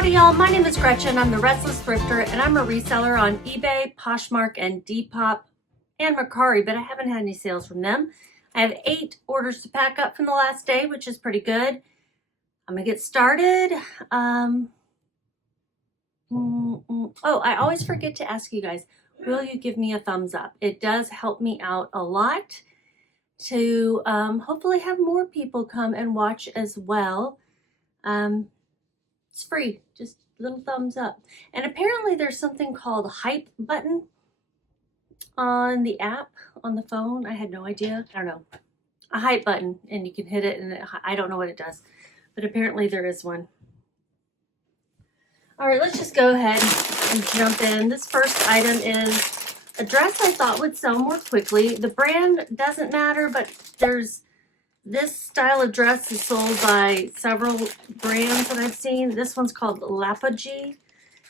Howdy y'all, my name is Gretchen. I'm the Restless Thrifter and I'm a reseller on eBay, Poshmark, and Depop and Mercari, but I haven't had any sales from them. I have 8 orders to pack up from the last day, which is pretty good. I'm gonna get started. Oh, I always forget to ask you guys, will you give me a thumbs up? It does help me out a lot to hopefully have more people come and watch as well. It's free, just a little thumbs up. And apparently there's something called a hype button on the app, on the phone. I had no idea. I don't know. A hype button, and you can hit it, and I don't know what it does, but apparently there is one. All right, let's just go ahead and jump in. This first item is a dress I thought would sell more quickly. The brand doesn't matter, but there's this style of dress is sold by several brands that I've seen. This one's called Lapogee.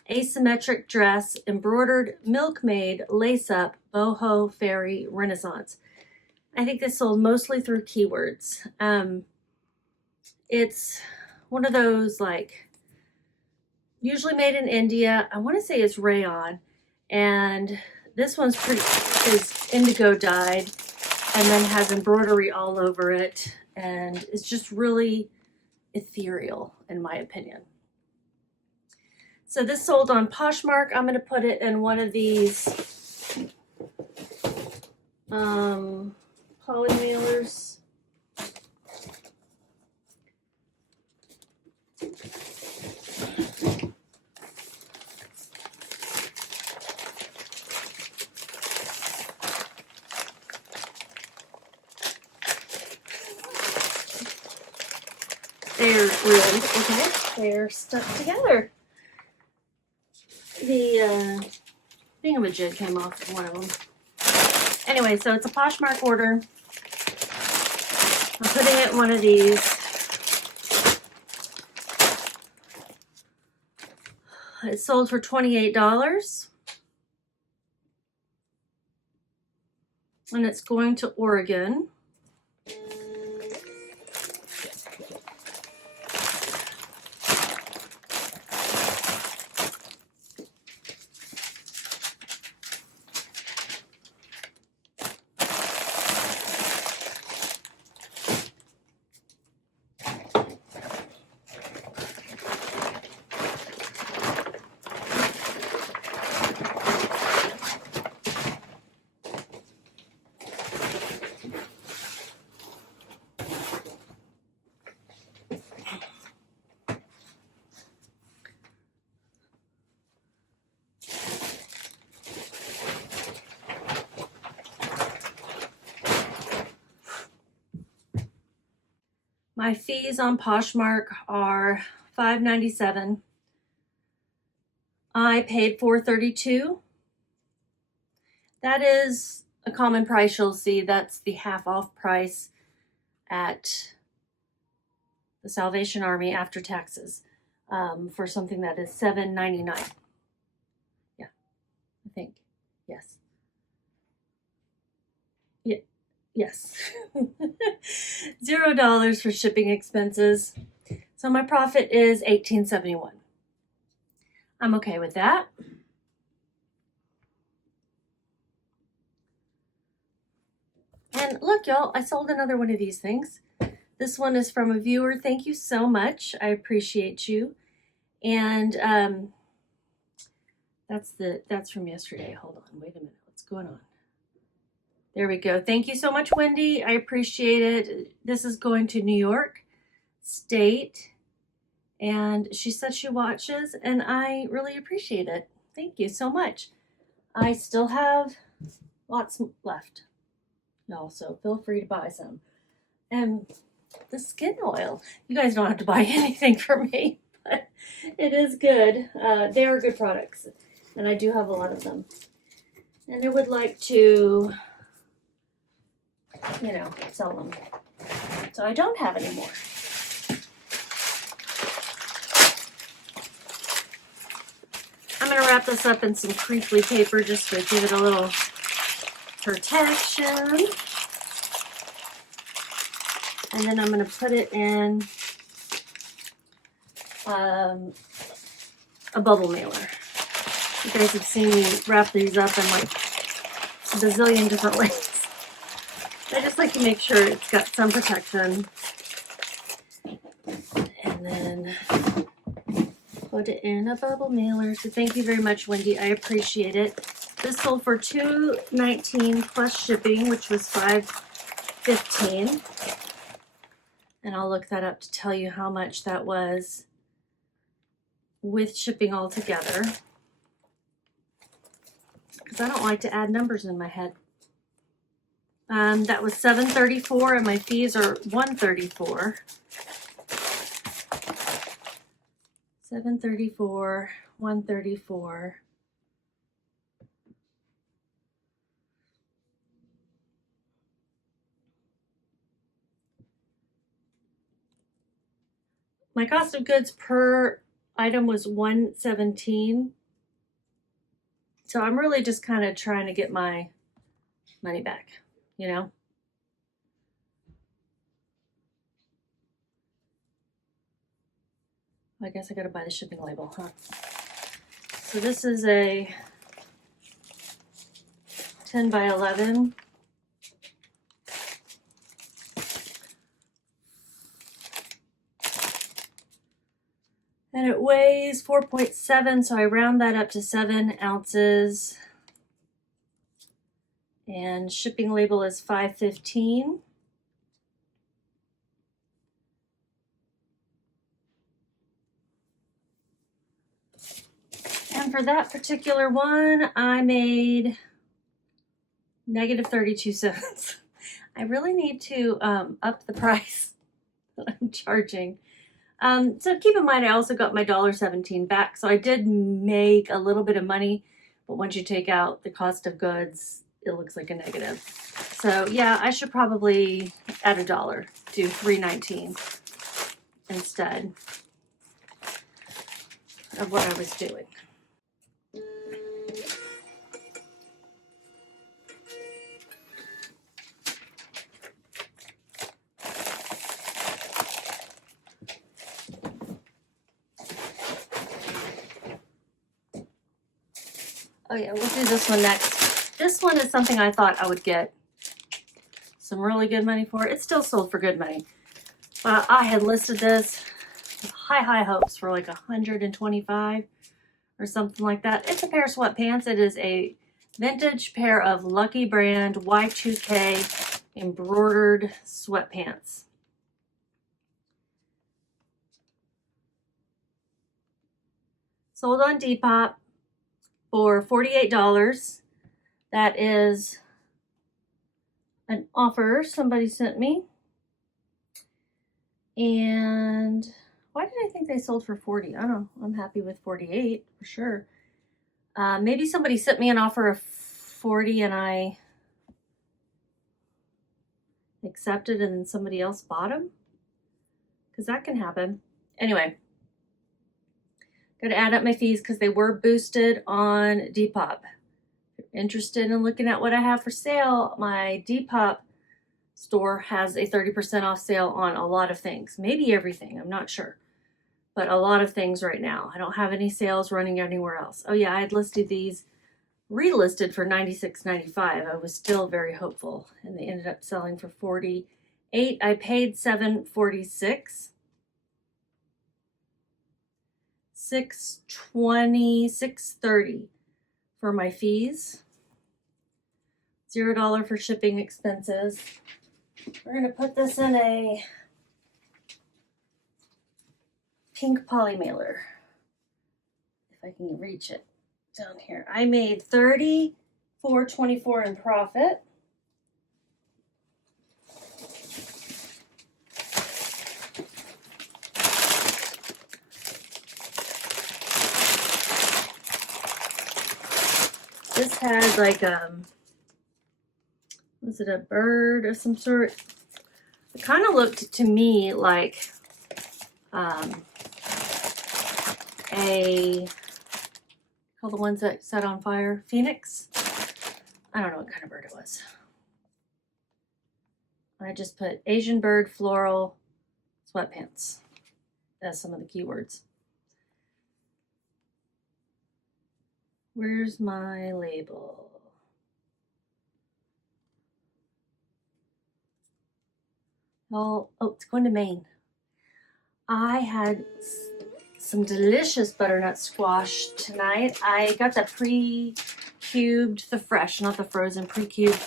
Asymmetric dress, embroidered, milkmaid, lace-up, boho, fairy, renaissance. I think this sold mostly through keywords. It's one of those, like, usually made in India. I want to say it's rayon, and this one's is indigo dyed and then has embroidery all over it, and it's just really ethereal in my opinion. So this sold on Poshmark. I'm going to put it in one of these poly mailers. They're really okay. They're stuck together. The thingamajig came off of one of them. Anyway, so it's a Poshmark order. I'm putting it in one of these. It sold for $28. And it's going to Oregon. My fees on Poshmark are $5.97. I paid $4.32. That is a common price you'll see. That's the half off price at the Salvation Army after taxes for something that is $7.99. Yeah, I think, yes. Yeah. Yes. $0 for shipping expenses. So my profit is $18.71. I'm okay with that. And look, y'all, I sold another one of these things. This one is from a viewer. Thank you so much. I appreciate you. And that's from yesterday. Hold on, wait a minute. What's going on? There we go. Thank you so much, Wendy. I appreciate it. This is going to New York State. And she said she watches, and I really appreciate it. Thank you so much. I still have lots left. So feel free to buy some. And the skin oil. You guys don't have to buy anything from me, but it is good. They are good products, and I do have a lot of them. And I would like to, sell them. So I don't have any more. I'm going to wrap this up in some crinkly paper just to give it a little protection. And then I'm going to put it in a bubble mailer. You guys have seen me wrap these up in like a bazillion different ways. I just like to make sure it's got some protection. And then put it in a bubble mailer. So thank you very much, Wendy. I appreciate it. This sold for $2.19 plus shipping, which was $5.15. And I'll look that up to tell you how much that was with shipping all together. Because I don't like to add numbers in my head. That was $7.34 and my fees are $1.34. $7.34, $1.34. My cost of goods per item was $117. So I'm really just kind of trying to get my money back, you know? I guess I gotta buy the shipping label, huh? So this is a 10 by 11. And it weighs 4.7, so I round that up to 7 ounces. And shipping label is $5.15. And for that particular one, I made negative 32 cents. I really need to up the price that I'm charging. So keep in mind, I also got my $1.17 back. So I did make a little bit of money, but once you take out the cost of goods, it looks like a negative. So yeah, I should probably add $1, do $3.19 instead of what I was doing. Oh yeah, we'll do this one next. This one is something I thought I would get some really good money for. It still sold for good money. But I had listed this with high hopes for like 125 or something like that. It's a pair of sweatpants. It is a vintage pair of Lucky Brand Y2K embroidered sweatpants. Sold on Depop for $48. That is an offer somebody sent me. And why did I think they sold for 40? I don't know. I'm happy with 48 for sure. Maybe somebody sent me an offer of 40 and I accepted and then somebody else bought them. Because that can happen. Anyway, got to add up my fees because they were boosted on Depop. If you're interested in looking at what I have for sale, my Depop store has a 30% off sale on a lot of things. Maybe everything, I'm not sure. But a lot of things right now. I don't have any sales running anywhere else. Oh yeah, I had listed these, relisted for $96.95. I was still very hopeful and they ended up selling for $48. I paid $7.46. $6.20, $6.30 for my fees. $0 for shipping expenses. We're going to put this in a pink poly mailer. If I can reach it down here. I made $34.24 in profit. This had like was it a bird of some sort? It kind of looked to me like call the ones that set on fire, phoenix. I don't know what kind of bird it was. I just put Asian bird floral sweatpants as some of the keywords. Where's my label? Oh, it's going to Maine. I had some delicious butternut squash tonight. I got the pre-cubed, the fresh, not the frozen, pre-cubed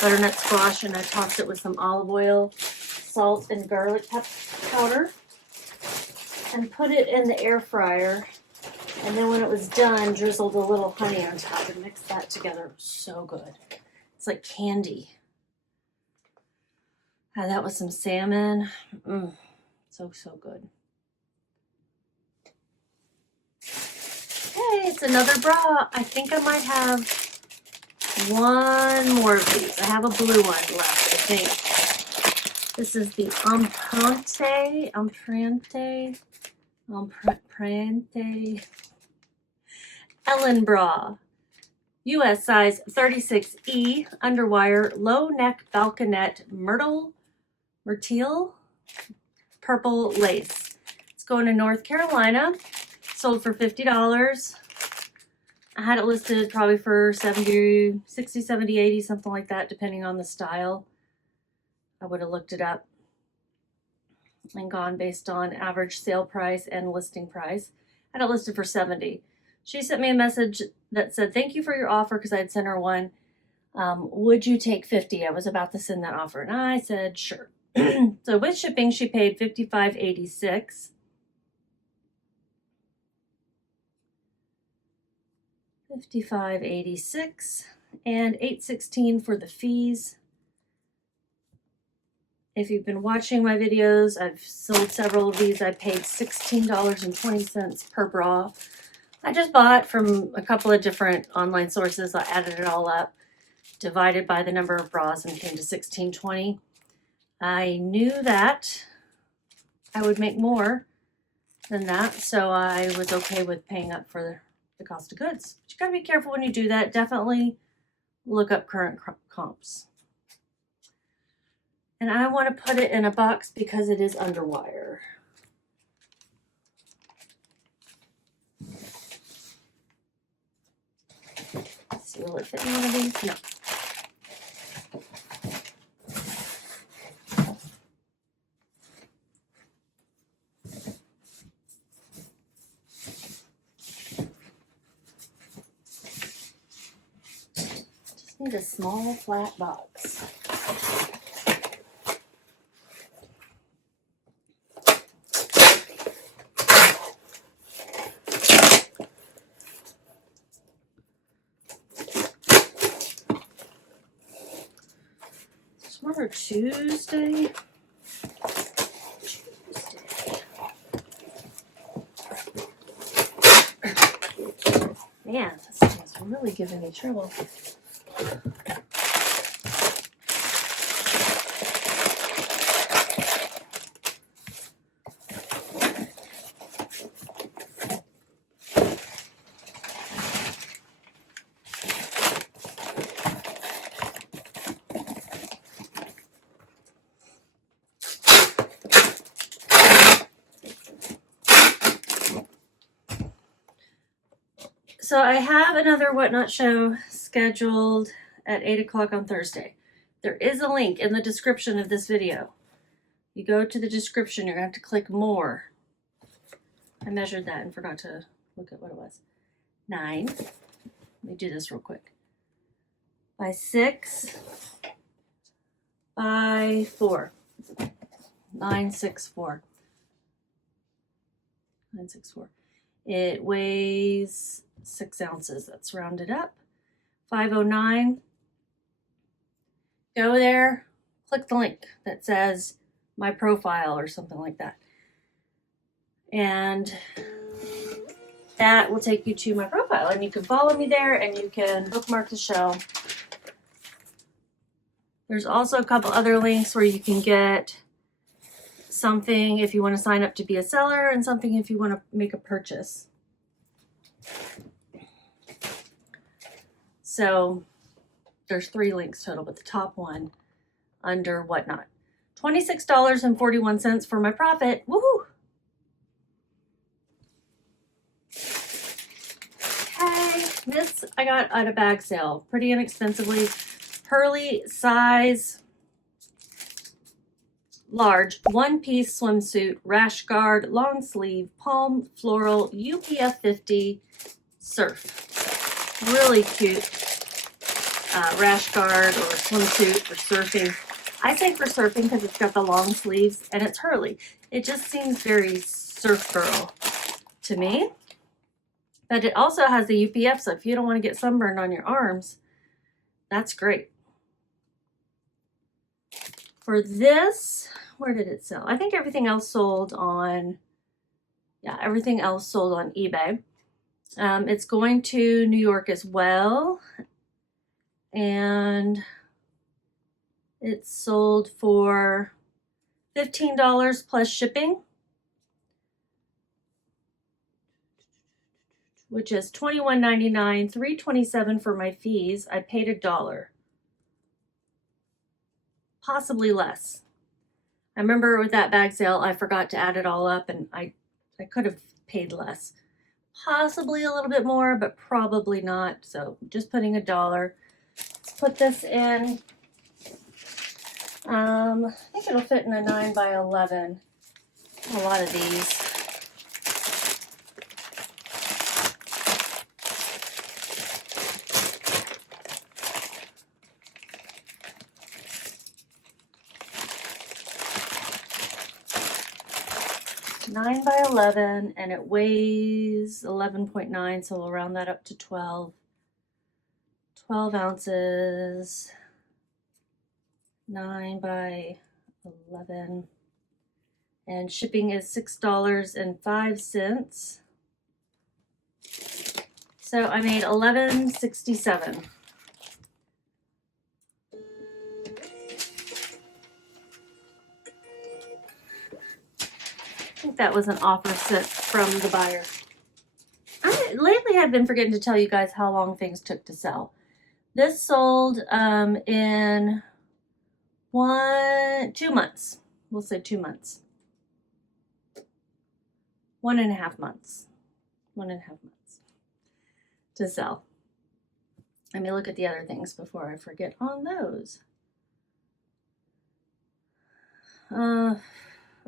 butternut squash, and I tossed it with some olive oil, salt, and garlic powder, and put it in the air fryer. And then when it was done, drizzled a little honey on top and mixed that together. It was so good. It's like candy. Had that with some salmon. So good. Okay, it's another bra. I think I might have one more of these. I have a blue one left, I think. This is the Emprunte Ellen bra. US size 36E, underwire, low neck balconette, myrtle purple lace. It's going to North Carolina. Sold for $50. I had it listed probably for 70, 60, 70, 80, something like that, depending on the style. I would have looked it up and gone based on average sale price and listing price. I had it listed for 70. She sent me a message that said, thank you for your offer, because I had sent her one. Would you take 50? I was about to send that offer, and I said, sure. So with shipping, she paid $55.86. $55.86 and $8.16 for the fees. If you've been watching my videos, I've sold several of these. I paid $16.20 per bra. I just bought from a couple of different online sources. I added it all up, divided by the number of bras, and came to $16.20. I knew that I would make more than that, so I was okay with paying up for the cost of goods. But you gotta be careful when you do that. Definitely look up current comps. And I want to put it in a box because it is underwire. Let's see, will it fit in one of these? No. Just need a small flat box. Tomorrow, Tuesday. Man, this thing is really giving me trouble. So I have another Whatnot show scheduled at 8 o'clock on Thursday. There is a link in the description of this video. You go to the description, you're going to have to click more. I measured that and forgot to look at what it was. 9. Let me do this real quick. By 6 by 4. 964. 964. It weighs 6 ounces. That's rounded up. 509. Go there, click the link that says my profile or something like that. And that will take you to my profile, and you can follow me there and you can bookmark the show. There's also a couple other links where you can get something if you want to sign up to be a seller, and something if you want to make a purchase. So there's 3 links total, but the top one under Whatnot. $26.41 for my profit. Woohoo! Okay, this I got at a bag sale, pretty inexpensively. Hurley size large, one-piece swimsuit, rash guard, long sleeve, palm floral, UPF 50 surf. Really cute rash guard or swimsuit for surfing. I say for surfing because it's got the long sleeves and it's Hurley. It just seems very surf girl to me. But it also has the UPF, so if you don't want to get sunburned on your arms, that's great. For this, where did it sell? I think everything else sold on, yeah, everything else sold on eBay. It's going to New York as well. And it's sold for $15 plus shipping, which is $21.99, $3.27 for my fees. I paid $1, possibly less. I remember with that bag sale, I forgot to add it all up, and I could have paid less. Possibly a little bit more, but probably not. So just putting $1. Let's put this in. I think it'll fit in a 9x11. A lot of these. It's 9x11 and it weighs 11.9, so we'll round that up to 12. 12 ounces. 9x11, and shipping is $6.05. So I made $11.67. I think that was an offer sent from the buyer. Lately I've been forgetting to tell you guys how long things took to sell. This sold in 2 months. We'll say 2 months. 1.5 months. 1.5 months to sell. Let me look at the other things before I forget on those.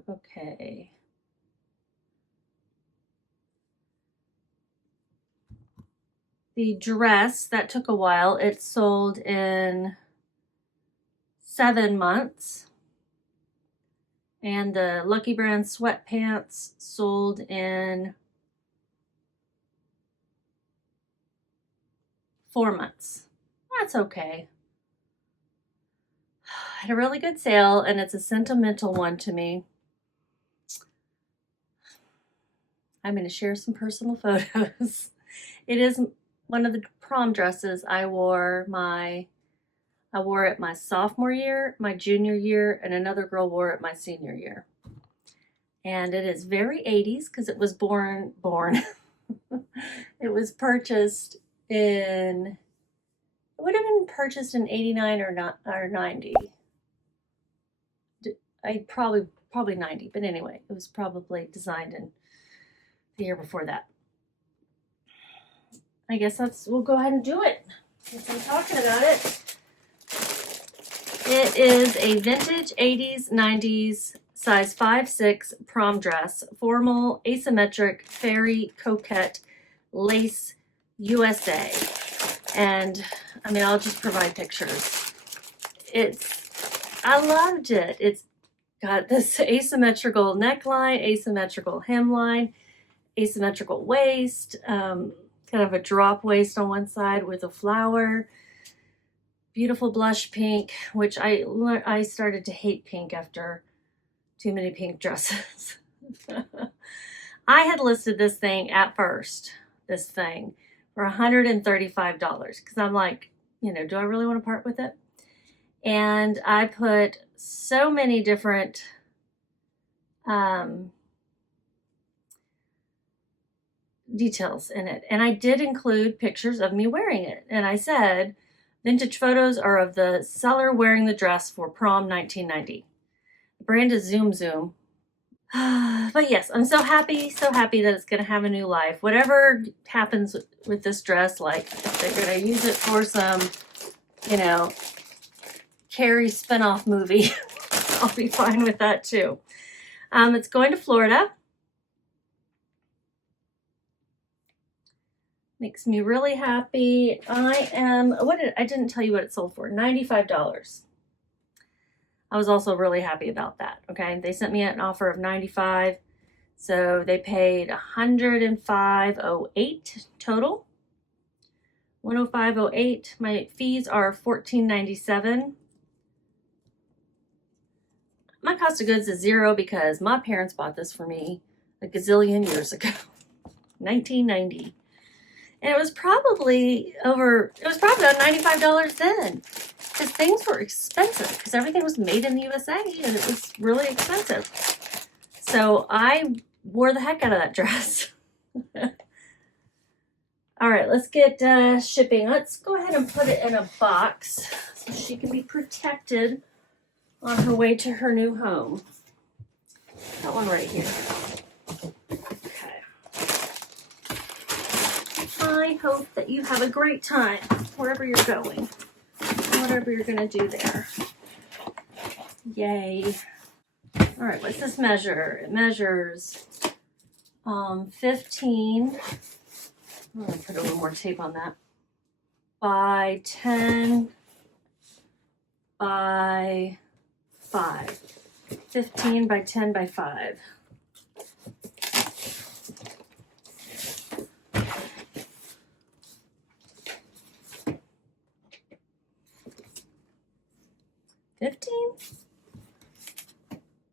Okay. The dress, that took a while. It sold in 7 months. And the Lucky Brand sweatpants sold in 4 months. That's okay. I had a really good sale, and it's a sentimental one to me. I'm going to share some personal photos. It is one of the prom dresses I wore it my sophomore year, my junior year, and another girl wore it my senior year. And it is very 80s because it was it was purchased in, it would have been purchased in 89 or 90. Probably 90, but anyway, it was probably designed in the year before that. I guess we'll go ahead and do it since I'm talking about it. It is a vintage 80s, 90s, size 5'6" prom dress, formal, asymmetric, fairy, coquette, lace, USA. And I mean, I'll just provide pictures. I loved it. It's got this asymmetrical neckline, asymmetrical hemline, asymmetrical waist, kind of a drop waist on one side with a flower. Beautiful blush pink, which I started to hate pink after too many pink dresses. I had listed this thing at first, for $135 because I'm like, do I really want to part with it? And I put so many different details in it. And I did include pictures of me wearing it. And I said, vintage photos are of the seller wearing the dress for prom 1990. The brand is Zoom Zoom. But yes, I'm so happy that it's going to have a new life. Whatever happens with this dress, like if they're going to use it for some, you know, Carrie spinoff movie, I'll be fine with that too. It's going to Florida. Makes me really happy. I didn't tell you what it sold for, $95. I was also really happy about that, okay? They sent me an offer of $95, so they paid $105.08 total. $105.08. My fees are $14.97. My cost of goods is $0 because my parents bought this for me a gazillion years ago, 1990. And it was probably on $95 then, because things were expensive, because everything was made in the USA and it was really expensive. So I wore the heck out of that dress. All right, let's get shipping. Let's go ahead and put it in a box so she can be protected on her way to her new home. That one right here. Okay. I hope that you have a great time wherever you're going, whatever you're going to do there. Yay. All right, what's this measure? It measures 15. I'm going to put a little more tape on that. By 10 by 5. 15 by 10 by 5.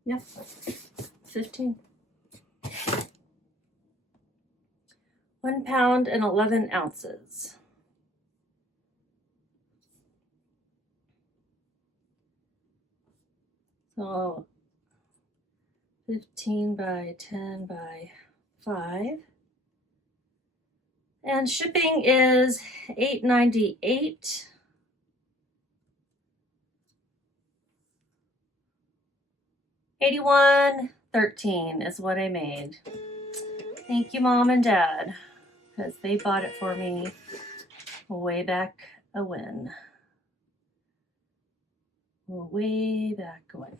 Yep, 15. 1 pound and 11 ounces. So 15 by 10 by 5. And shipping is $8.98. $81.13 is what I made. Thank you, Mom and Dad, because they bought it for me way back when. Way back when.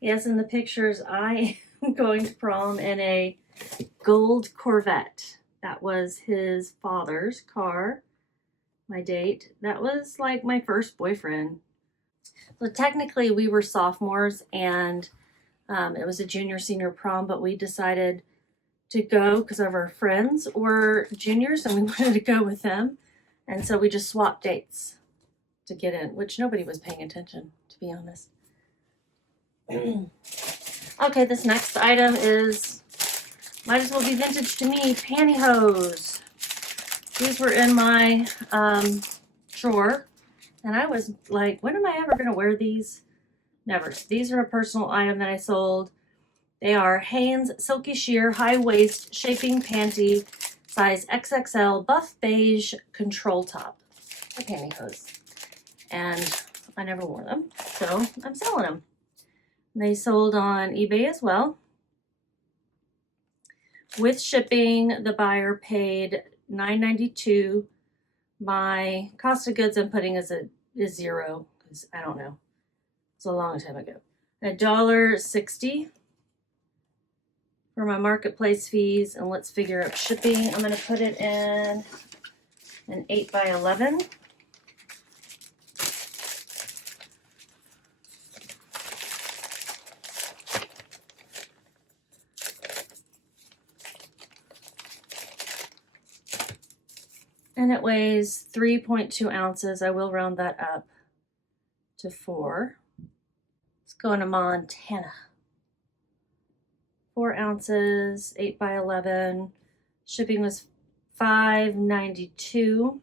Yes, in the pictures, I am going to prom in a gold Corvette. That was his father's car. My date. That was like my first boyfriend. So technically we were sophomores, and it was a junior senior prom, but we decided to go because of our friends were juniors and we wanted to go with them. And so we just swapped dates to get in, which nobody was paying attention, to be honest. Okay, this next item is, might as well be vintage to me, pantyhose. These were in my drawer, and I was like, when am I ever going to wear these? Never. These are a personal item that I sold. They are Hanes Silky Sheer High Waist Shaping Panty, size XXL, buff beige control top. They're pantyhose. And I never wore them, so I'm selling them. They sold on eBay as well. With shipping, the buyer paid $9.92. My cost of goods I'm putting is $0, because I don't know. It's a long time ago. $1.60 for my marketplace fees, and let's figure out shipping. I'm going to put it in an 8 by 11. And it weighs 3.2 ounces. I will round that up to 4. Let's go into Montana. 4 ounces, 8 by 11. Shipping was $5.92.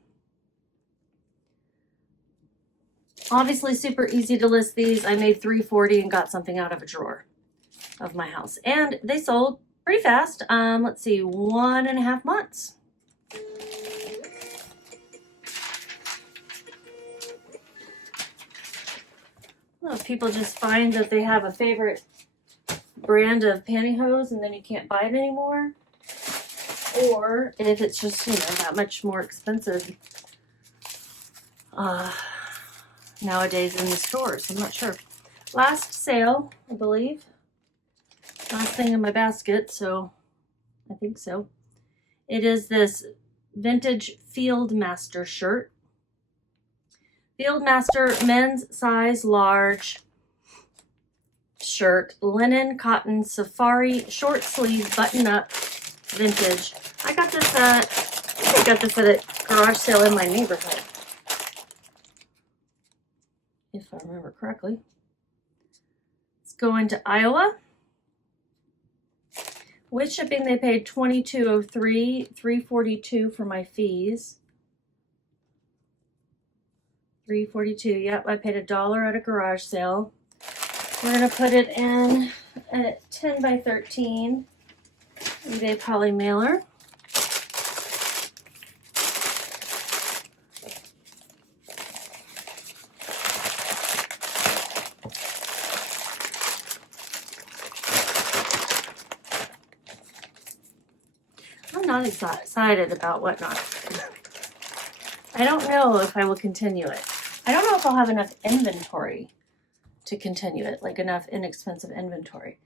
Obviously super easy to list these. I made $3.40 and got something out of a drawer of my house. And they sold pretty fast. Let's see, 1.5 months. know if people just find that they have a favorite brand of pantyhose and then you can't buy it anymore, or if it's just, you know, that much more expensive nowadays in the stores. I'm not sure. Last sale, I believe. Last thing in my basket, so I think so. It is this vintage Fieldmaster shirt. Fieldmaster men's size large shirt, linen, cotton, safari, short sleeve, button up, vintage. I got this at, I think I got this at a garage sale in my neighborhood, if I remember correctly. It's going to Iowa. With shipping, they paid $22.03, $3.42 for my fees. $3.42. Yep, I paid $1 at a garage sale. We're gonna put it in a 10 by 13 eBay poly mailer. I'm not excited about Whatnot. I don't know if I will continue it. I don't know if I'll have enough inventory to continue it, like enough inexpensive inventory.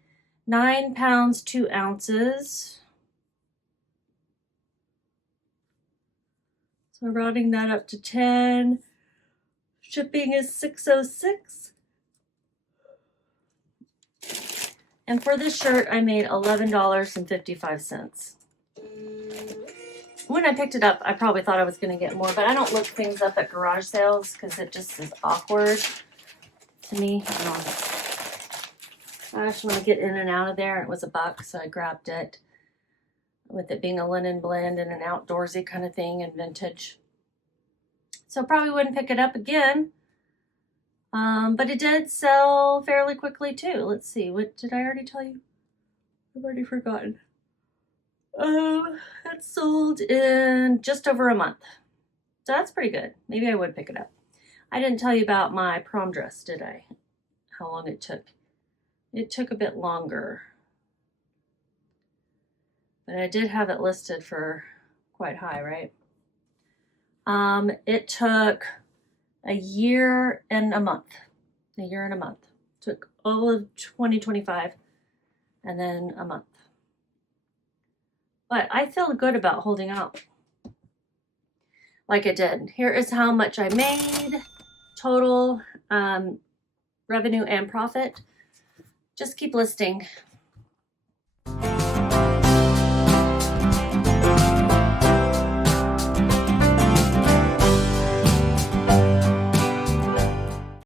9 pounds, 2 ounces. So rounding that up to 10. Shipping is $6.06. And for this shirt, I made $11.55. When I picked it up, I probably thought I was going to get more, but I don't look things up at garage sales because it just is awkward to me. I just want to get in and out of there, and it was $1, so I grabbed it. With it being a linen blend and an outdoorsy kind of thing and vintage. So probably wouldn't pick it up again. But it did sell fairly quickly too. Let's see, what did I already tell you? I've already forgotten. It sold in just over a month. So that's pretty good. Maybe I would pick it up. I didn't tell you about my prom dress, did I? How long it took. It took a bit longer. But I did have it listed for quite high, right? It took a year and a month. A year and a month. Took all of 2025 and then a month. But I feel good about holding out like it did. Here is how much I made, total revenue and profit. Just keep listing.